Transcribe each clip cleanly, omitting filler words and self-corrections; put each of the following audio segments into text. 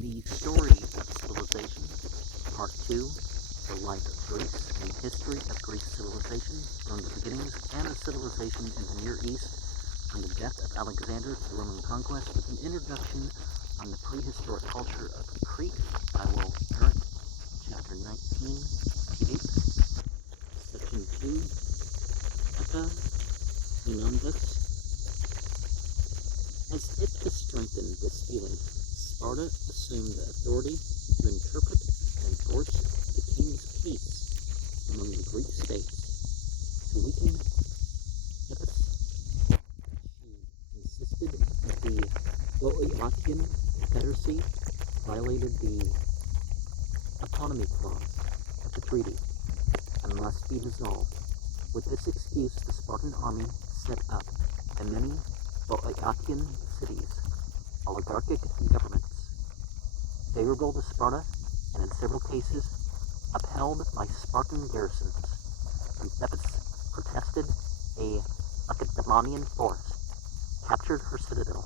The Story of Civilization, Part 2, The Life of Greece and History of Greek Civilization from the Beginnings and of Civilization in the Near East, from the death of Alexander to Roman conquest, with an introduction on the prehistoric culture of Crete by Will Durant, Chapter 19, Cape, Section 2, Epaminondas. As if to strengthen this feeling, Sparta assumed the authority to interpret and enforce the king's peace among the Greek states. To weaken Epis, she insisted that the Boeotian Confederacy violated the autonomy clause of the treaty and must be dissolved. With this excuse, the Spartan army set up in many Boeotian cities oligarchic governments, favorable to Sparta and in several cases upheld by Spartan garrisons. When Thebes protested, a Lacedaemonian force captured her citadel,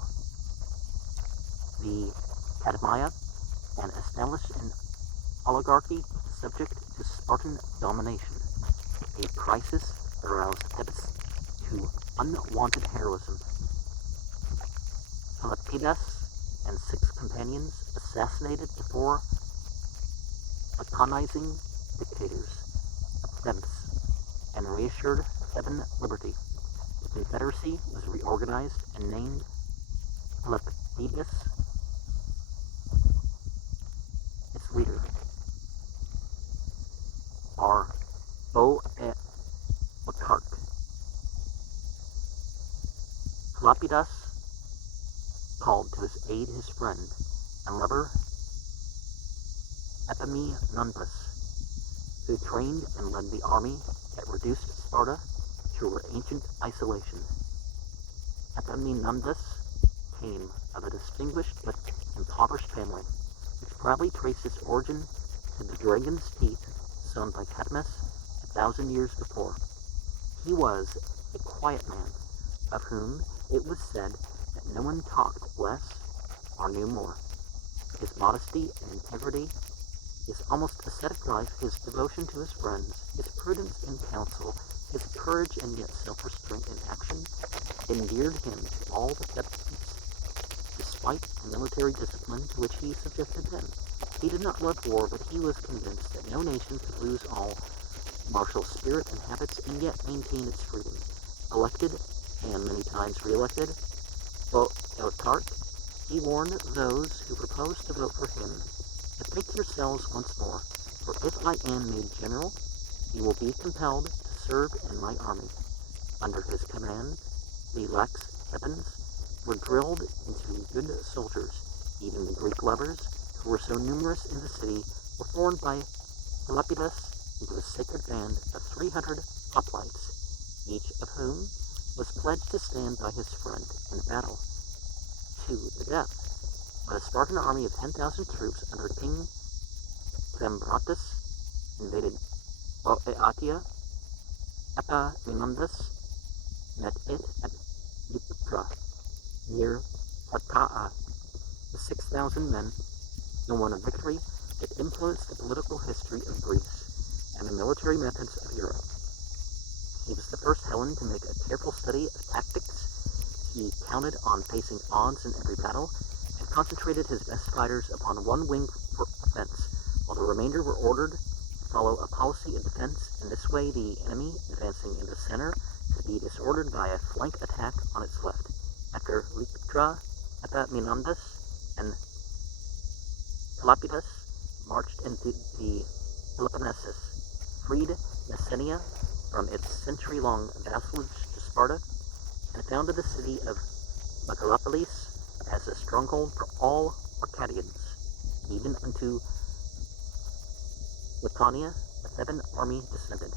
the Cadmea, and established an oligarchy subject to Spartan domination. A crisis aroused Thebes to unwanted heroism. Philippides and 6 companions assassinated the 4 Laconizing dictators of Thebes and reassured Theban liberty. The Confederacy was reorganized and named Philippides its leader. Our Boeotarch. Philippides called to his aid his friend and lover Epaminondas, who trained and led the army that reduced Sparta to her ancient isolation. Epaminondas came of a distinguished but impoverished family, which probably traced its origin to the dragon's teeth sown by Cadmus 1,000 years before. He was a quiet man, of whom it was said that no one talked less or knew more. His modesty and integrity, his almost ascetic life, his devotion to his friends, his prudence in counsel, his courage and yet self-restraint in action, endeared him to all the Thebans, despite the military discipline to which he subjected them. He did not love war, but he was convinced that no nation could lose all martial spirit and habits and yet maintain its freedom. Elected, and many times re-elected, Boeotarch, he warned those who proposed to vote for him, "Bethink yourselves once more, for if I am made general, you will be compelled to serve in my army." Under his command, the Thebans were drilled into good soldiers. Even the Greek lovers, who were so numerous in the city, were formed by Philippides into a sacred band of 300 hoplites, each of whom was pledged to stand by his friend in battle to the death. But a Spartan army of 10,000 troops under King Cleombrotus invaded Boeotia. Epaminondas met it at Leuctra, near Plataea, with 6,000 men, and won a victory that influenced the political history of Greece and the military methods of Europe. He was the first Hellen to make a careful study of tactics. He counted on facing odds in every battle and concentrated his best fighters upon one wing for offense, while the remainder were ordered to follow a policy of defense. In this way, the enemy, advancing in the center, could be disordered by a flank attack on its left. After Leuctra, Epaminondas and Philippides marched into the Peloponnesus, freed Messenia from its century-long vassalage to Sparta, and founded the city of Megalopolis as a stronghold for all Arcadians. Even unto Laconia, the Theban army descended.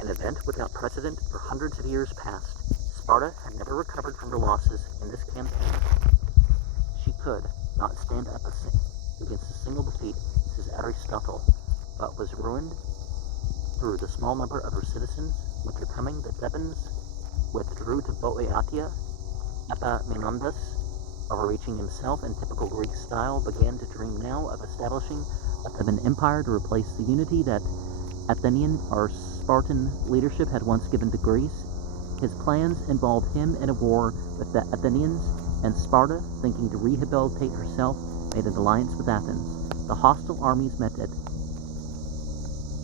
An event without precedent for hundreds of years past. Sparta had never recovered from her losses in this campaign. She could not stand up against a single defeat, says Aristotle, but was ruined through the small number of her citizens. With her coming, the Thebans withdrew to Boeotia. Epaminondas overreaching himself in typical Greek style, began to dream now of establishing an empire to replace the unity that Athenian or Spartan leadership had once given to Greece. His plans involved him in a war with the Athenians, and Sparta, thinking to rehabilitate herself, made an alliance with Athens. The hostile armies met at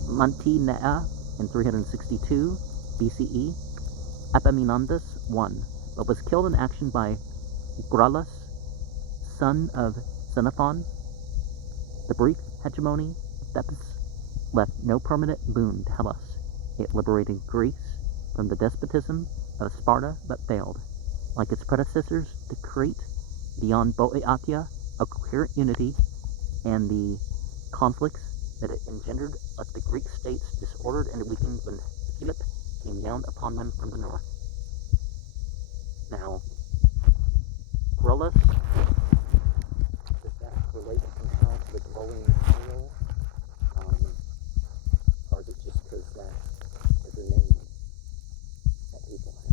Mantinea in 362 BCE. Epaminondas won, but was killed in action by Grallus, son of Xenophon. The brief hegemony of Thebes left no permanent boon to Hellas. It liberated Greece from the despotism of Sparta, but failed, like its predecessors, to create beyond Boeotia a coherent unity, and the conflicts that it engendered left the Greek states disordered and weakened when Philip came down upon them from the north. Now, Grallus, does that relate somehow to the glowing material? Or is it just because that is a name that people have?